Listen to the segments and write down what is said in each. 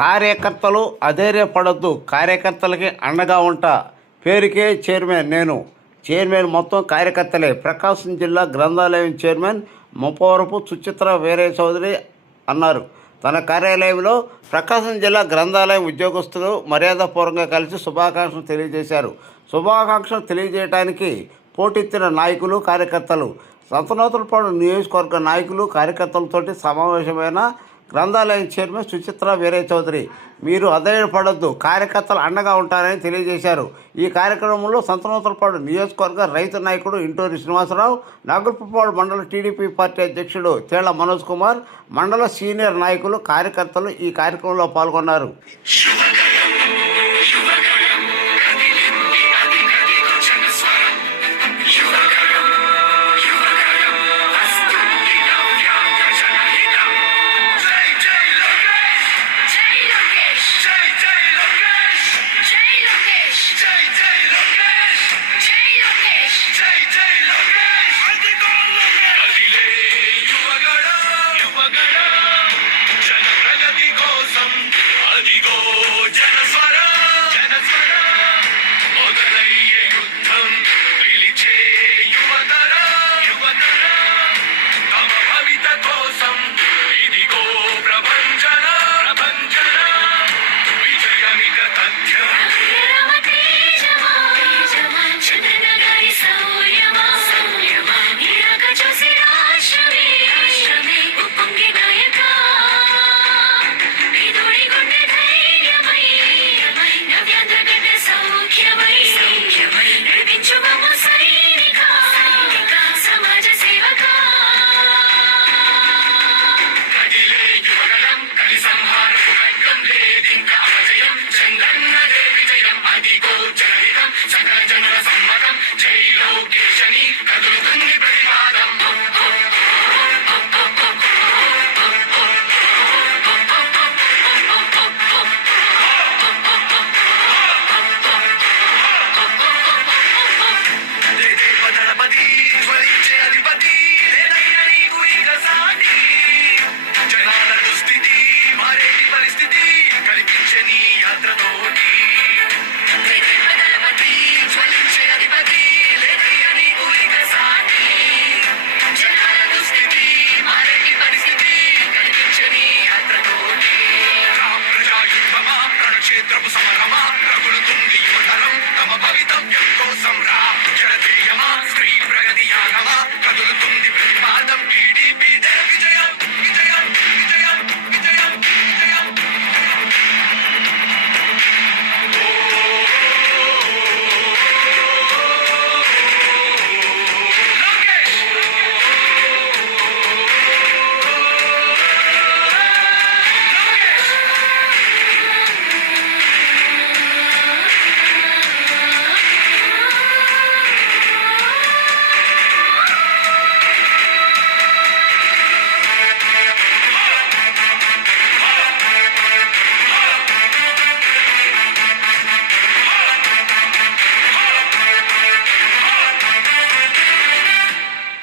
కార్యకర్తలు అధైర్యపడొద్దు, కార్యకర్తలకి అండగా ఉంటా. పేరుకే చైర్మన్ నేను. చైర్మన్ మొత్తం కార్యకర్తలే. ప్రకాశం జిల్లా గ్రంథాలయం చైర్మన్ ముప్పవరపు సుచిత్ర వీరయ్య చౌదరి అన్నారు. తన కార్యాలయంలో ప్రకాశం జిల్లా గ్రంథాలయం ఉద్యోగస్తులు మర్యాదపూర్వకంగా కలిసి శుభాకాంక్షలు తెలియజేశారు. శుభాకాంక్షలు తెలియజేయడానికి పోటెత్తిన నాయకులు, కార్యకర్తలు. సంతనూతలపాడు నియోజకవర్గ నాయకులు, కార్యకర్తలతోటి సమావేశమైన గ్రంథాలయం చైర్మన్ సుచిత్ర వీరయ్య చౌదరి మీరు అధైర్యపడొద్దు, కార్యకర్తలు అండగా ఉంటారని తెలియజేశారు. ఈ కార్యక్రమంలో సంతనూతలపాడు నియోజకవర్గ రైతు నాయకుడు ఇంటూరి శ్రీనివాసరావు, నాగులపురపాడు మండల టీడీపీ పార్టీ అధ్యక్షుడు తేళ్ల మనోజ్ కుమార్, మండల సీనియర్ నాయకులు, కార్యకర్తలు ఈ కార్యక్రమంలో పాల్గొన్నారు.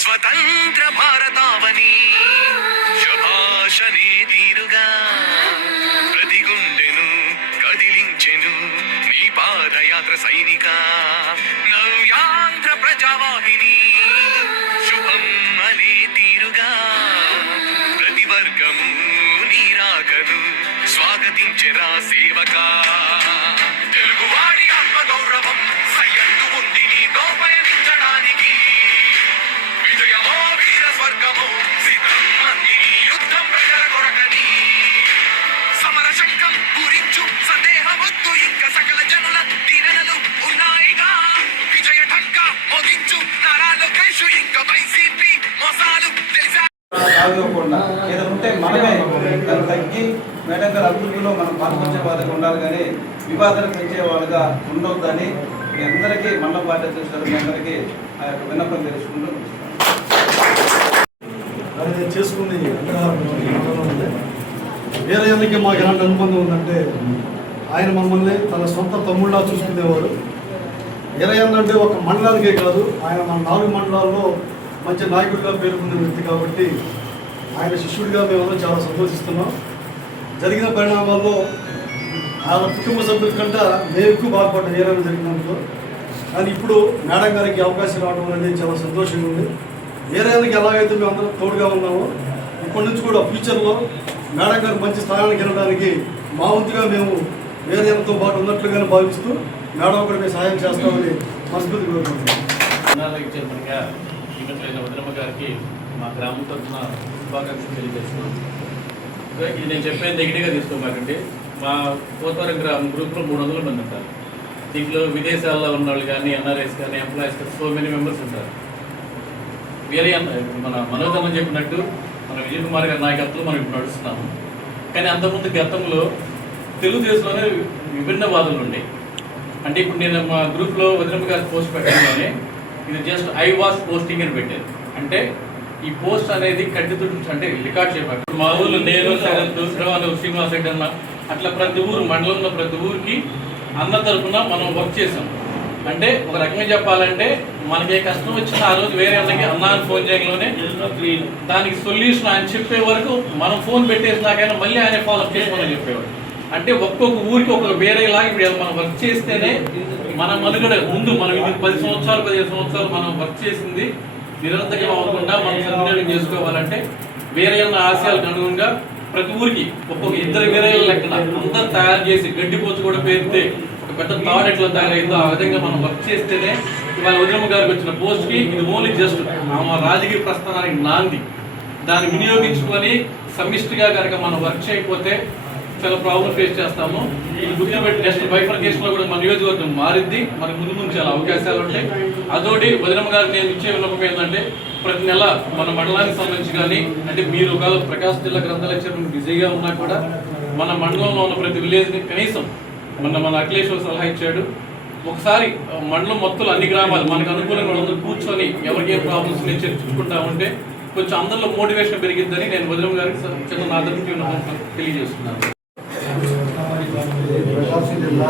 స్వతంత్ర భారతావని శభాషనే తీరుగా ప్రతి గుండెను కదిలించెను నీ పాదయాత్ర సైనిక. నవ్యాంధ్ర ప్రజావాహిని శుభం అనే తీరుగా ప్రతి వర్గము నీరాకను స్వాగతించెరా సేవకా. తెలుగువాడి ఆత్మగౌరవం సయ్యత్తు ఉంది నీతో పయనించడానికి. విజయమో వీర స్వర్గమో సిద్ధం అంది యుద్ధం ప్రజల కొరకని. సమర శంఖం పూరించు సందేహమొద్దు ఇంక సకల జనుల తీరనలు ఉన్నాయిగా. విజయ ఢంకా మోగించు నారా లోకేష్ ఇంక వైసీపీ మోసాలు తెలిసా. ఏదో ఉంటే మనమే దాన్ని తగ్గి మేడం గారి అభివృద్ధిలో మనం పాల్గొంచే వాళ్ళగా ఉండాలి, కానీ వివాదాలు పెంచే వాళ్ళగా ఉండొద్దని మీ అందరికీ మండల పార్టీ అధ్యక్షులు మీ అందరికీ ఆ యొక్క విన్నపం తెలుసుకుంటూ నేను చేసుకుంది వేరే వాళ్ళకి మాకు ఎలాంటి అనుబంధం ఉందంటే ఆయన మమ్మల్ని తన సొంత తమ్ముళ్ళ చూసుకునేవారు. వీరయ్య అంటే ఒక మండలానికే కాదు, ఆయన మన 4 మండలాల్లో మంచి నాయకుడిగా పేర్కొన్న వ్యక్తి కాబట్టి ఆయన శిష్యుడిగా మేమందరం చాలా సంతోషిస్తున్నాం. జరిగిన పరిణామాల్లో వాళ్ళ కుటుంబ సభ్యుల కంటే మేము ఎక్కువ బాధపడ్డాం ఏరైనా జరిగిన దాంట్లో. కానీ ఇప్పుడు మేడం గారికి అవకాశం రావడం అనేది చాలా సంతోషంగా ఉంది. ఏరైనాకి ఎలాగైతే మేము అందరం తోడుగా ఉన్నామో ఇప్పటి నుంచి కూడా ఫ్యూచర్లో మేడం గారు మంచి స్థానానికి వెళ్ళడానికి మా వంతుగా మేము ఏరైనాతో పాటు ఉన్నట్లుగానే భావిస్తూ మేడం కూడా మేము సహాయం చేస్తామని మనస్ఫూర్తి కోరుకుంటున్నాం. చైర్మన్గా నియమితులైన వదినమ్మ గారికి మా గ్రామం తరఫున శుభాకాంక్షలు తెలియజేస్తున్నాం. ఇది నేను చెప్పేది నెగిటివ్గా తీసుకోమాకండి. మా పోతవరం గ్రామం గ్రూప్లో 300 మంది ఉంటారు. దీంట్లో విదేశాల్లో ఉన్న వాళ్ళు కానీ ఎన్ఆర్ఐస్ కానీ ఎంప్లాయీస్ కానీ సో మెనీ మెంబర్స్ ఉంటారు. వేరే మన మనోజ్ అన్న చెప్పినట్టు మన విజయ్ కుమార్ గారి నాయకత్వంలో మనం ఇప్పుడు నడుస్తున్నాము. కానీ అంతకుముందు గతంలో తెలుగుదేశంలోనే విభిన్న వాదనలు ఉన్నాయి. అంటే ఇప్పుడు నేను మా గ్రూప్లో వదినమ్మ గారి పోస్ట్ పెట్టడంలోనే ఇది జస్ట్ ఐ వాస్ పోస్టింగ్ అని పెట్టారు. అంటే ఈ పోస్ట్ అనేది కట్టితుడు అంటే రికార్డ్ చేయబడి మా ఊళ్ళో నేను శరత్ శ్రీనివాస్ రెడ్డి అన్న అట్లా ప్రతి ఊరు మండలంలో ప్రతి ఊరికి అన్న తరఫున మనం వర్క్ చేసాం. అంటే ఒక రకంగా చెప్పాలంటే మనకి ఏ కష్టం వచ్చినా ఆ రోజు వేరే వాళ్ళకి అన్న అని ఫోన్ చేయడంలోనే దానికి సొల్యూషన్ ఆయన చెప్పే వరకు మనం ఫోన్ పెట్టేసినాకైనా మళ్ళీ ఆయన ఫాలోఅప్ చేసుకోమని చెప్పేవాడు. అంటే ఒక్కొక్క ఊరికి ఒక వేరేలాగా ఇప్పుడు మనం వర్క్ చేస్తేనే మన మనుగడ ముందు మనం ఇది 10 సంవత్సరాలు 15 సంవత్సరాలు మనం వర్క్ చేసింది నిరంతరం అవ్వకుండా మనం సద్వినియోగం చేసుకోవాలంటే వేరే ఆశయాలకు అనుగుణంగా ప్రతి ఊరికి ఒక్కొక్క 2 వేరే లెక్కన అందరు తయారు చేసి గడ్డి పోచు కూడా పేరితే ఒక పెద్ద తాడు ఎట్లా తయారైందో ఆ విధంగా మనం వర్క్ చేస్తేనే ఇవాళ వదినమ్మ గారికి వచ్చిన పోస్ట్కి ఇది ఓన్లీ జస్ట్ మా రాజకీయ ప్రస్థానానికి నాంది. దాన్ని వినియోగించుకొని సమిష్టిగా కనుక మనం వర్క్ చేయకపోతే చాలా ప్రాబ్లం ఫేస్ చేస్తాము. ఇది గుర్తుపెట్టి నెక్స్ట్ బైఫర్కేషన్లో కూడా మన నియోజకవర్గం మారింది. మనకు ముందు ముందు చాలా అవకాశాలు ఉంటాయి. అదోటి వదినమ్మ గారికి నేను ఇచ్చే విన్నపం ఏంటంటే ప్రతి నెల మన మండలానికి సంబంధించి కానీ అంటే మీరు ఒకవేళ ప్రకాశం జిల్లా గ్రంథాల చైర్మన్ బిజీగా ఉన్నా కూడా మన మండలంలో ఉన్న ప్రతి విలేజ్ని కనీసం మన అఖిలేశ్వర సలహా ఇచ్చాడు. ఒకసారి మండలం మొత్తం అన్ని గ్రామాలు మనకు అనుకూలంగా అందరూ కూర్చొని ఎవరికి ఏ ప్రాబ్లమ్స్ నేను చర్చించుకుంటా ఉంటే కొంచెం అందరిలో మోటివేషన్ పెరిగిద్దని నేను వదినమ్మ గారికి చిన్న నా తరఫున తెలియజేస్తున్నాను. ప్రకాశం జిల్లా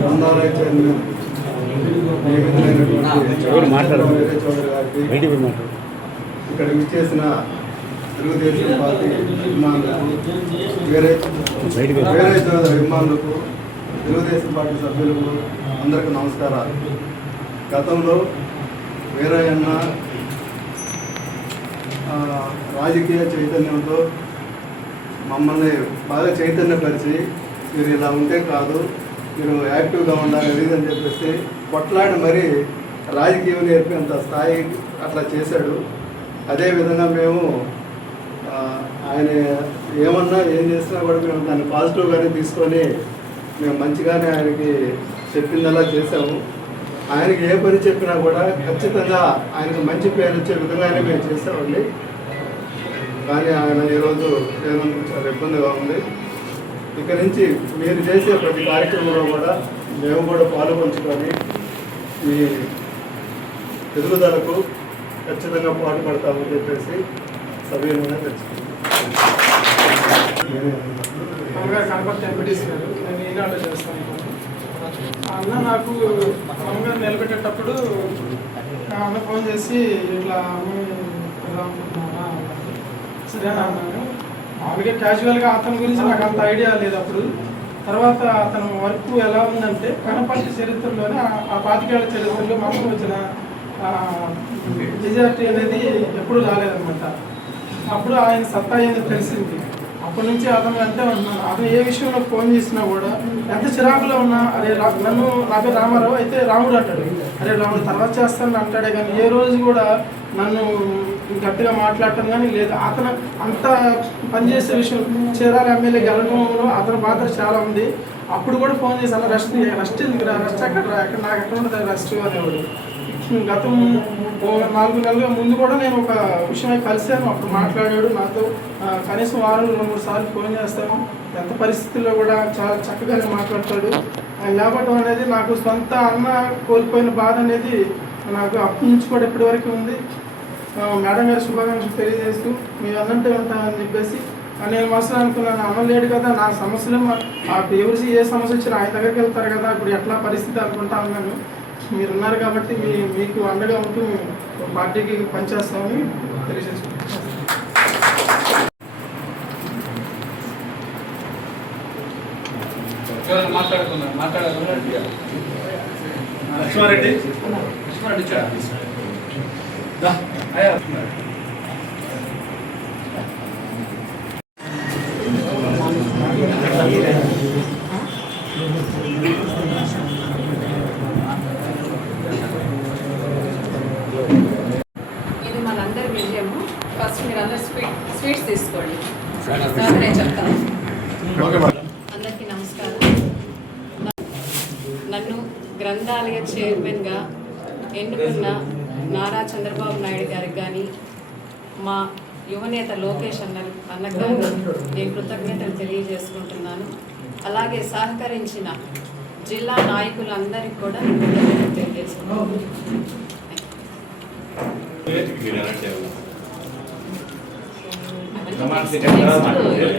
గ్రంథాలయ చైర్మన్ నియమితులైనటువంటి చౌదరి గారికి ఇక్కడ విచ్చేసిన తెలుగుదేశం పార్టీ అభిమానులకు వేరే చౌదరి అభిమానులకు తెలుగుదేశం పార్టీ సభ్యులకు అందరికీ నమస్కారాలు. గతంలో వీరయ్యన్న రాజకీయ చైతన్యంతో మమ్మల్ని బాగా చైతన్యపరిచి మీరు ఇలా ఉంటే కాదు, మీరు యాక్టివ్గా ఉండాలి అని చెప్పేసి కొట్లాడి మరీ రాజకీయం నేర్పేంత స్థాయి అట్లా చేశాడు. అదేవిధంగా మేము ఆయన ఏమన్నా ఏం చేసినా కూడా మేము దాన్ని పాజిటివ్గానే తీసుకొని మేము మంచిగానే ఆయనకి చెప్పిందలా చేసాము. ఆయనకి ఏ పని చెప్పినా కూడా ఖచ్చితంగా ఆయనకు మంచి పేరు వచ్చే విధంగానే మేము చేసామండి. కానీ ఆయన ఈరోజు చేయడానికి చాలా ఇబ్బందిగా ఉంది. ఇక నుంచి మీరు చేసే ప్రతి కార్యక్రమంలో కూడా మేము కూడా పాల్పంచుకొని ఈ ఎదుగుదలకు ఖచ్చితంగా పాటుపడతామని చెప్పేసి సభ్యులుగా తెలుసుకుంటాం. కనపర్తి ఎంపీటీసీ గారు, నేను ఈనాడు చేస్తాను. అన్న నాకు అమ్మగారు నిలబెట్టేటప్పుడు అన్న ఫోన్ చేసి ఇట్లా అనుకుంటున్నారా సరేనా అన్నాను. మామూలుగా క్యాజువల్గా అతని గురించి నాకు అంత ఐడియా లేదు అప్పుడు. తర్వాత అతను వర్క్ ఎలా ఉందంటే కనపర్తి చరిత్రలోనే ఆ 25 ఏళ్ల చరిత్రలో మనకు వచ్చిన మెజారిటీ అనేది ఎప్పుడు రాలేదన్నమాట. అప్పుడు ఆయన సత్తా ఏందో తెలిసింది. అప్పటి నుంచి అతను అంటే ఉంటున్నాను. అతను ఏ విషయంలో ఫోన్ చేసినా కూడా ఎంత చిరాకులో ఉన్నా అరే నన్ను నా పేరు రామారావు అయితే రాముడు అంటాడు, అరే రాముడు తర్వాత చేస్తానని అంటాడే కానీ ఏ రోజు కూడా నన్ను గట్టిగా మాట్లాడటం కానీ లేదు. అతను అంత పనిచేసే విషయం చీరాల ఎమ్మెల్యే గెలవడంలో అతని పాత్ర చాలా ఉంది. అప్పుడు కూడా ఫోన్ చేసి అలా రెస్ట్ ఎందుకు రెస్ట్ ఎక్కడ నాకు ఎక్కడ ఉంటుంది రెస్ట్ అనేవాడు. గతం 4 నెలల ముందు కూడా నేను ఒక విషయమై కలిశాను. అప్పుడు మాట్లాడాడు నాతో. కనీసం వారంలో 2-3 సార్లు ఫోన్ చేస్తాను. ఎంత పరిస్థితుల్లో కూడా చాలా చక్కగానే మాట్లాడతాడు. లేపటం అనేది నాకు సొంత అన్న కోల్పోయిన బాధ అనేది నాకు అప్పటి నుంచి కూడా ఇప్పటి వరకు ఉంది. మేడం గారి శుభాకాంక్షలు తెలియజేస్తూ మీరు అన్నంటే ఉంటామని చెప్పేసి నేను అసలు అనుకున్నాను, అమ్మ లేడు కదా నా సమస్యలు ఎవరికి ఏ సమస్య వచ్చినా ఆయన దగ్గరికి వెళ్తారు కదా, ఇప్పుడు ఎట్లా పరిస్థితి అనుకుంటా ఉన్నాను. మీరు ఉన్నారు కాబట్టి మీకు అండగా ఉంటూ పార్టీకి పనిచేస్తామని తెలియజేసుకుంటున్నాను. ఎవరైనా మాట్లాడారు లక్ష్మారెడ్డి ఇచ్చా అయ్యా ఇది మనందరి విజయము. ఫస్ట్ మీరు అందరు స్వీట్స్ తీసుకోండి. తర్వాత నేను చెప్తాను. అందరికీ నమస్కారం. నన్ను గ్రంథాలయ చైర్మన్గా ఎన్నుకున్న నారా చంద్రబాబు నాయుడు గారికి కానీ మా యువనేత లోకేష్ అన్నకు కానీ నేను కృతజ్ఞతలు తెలియజేసుకుంటున్నాను. అలాగే సహకరించిన జిల్లా నాయకులందరికీ కూడా నేను కృతజ్ఞతలు తెలియజేసుకుంటున్నాను.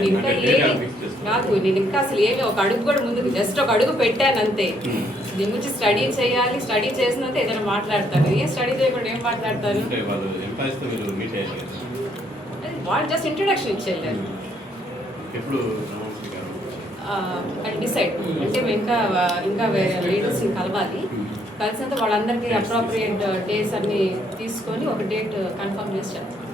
ఇంకా ఏమి కాదు, నేను ఇంకా అసలు ఏమి ఒక అడుగు కూడా ముందుకు జస్ట్ ఒక అడుగు పెట్టాను అంతే. దీని గురించి స్టడీ చేయాలి, స్టడీ చేసినంత ఏదైనా మాట్లాడతారు. ఏం స్టడీ చేయకుండా ఏం మాట్లాడతారు? వాళ్ళు జస్ట్ ఇంట్రొడక్షన్ ఇచ్చేయారు. అండ్ డిసైడ్ అంటే మేము ఇంకా వేరే లీడర్స్ని కలవాలి. కలిసినంత వాళ్ళందరికీ అప్రోప్రియేట్ డేస్ అన్ని తీసుకొని ఒక డేట్ కన్ఫర్మ్ చేసి చెప్తాం.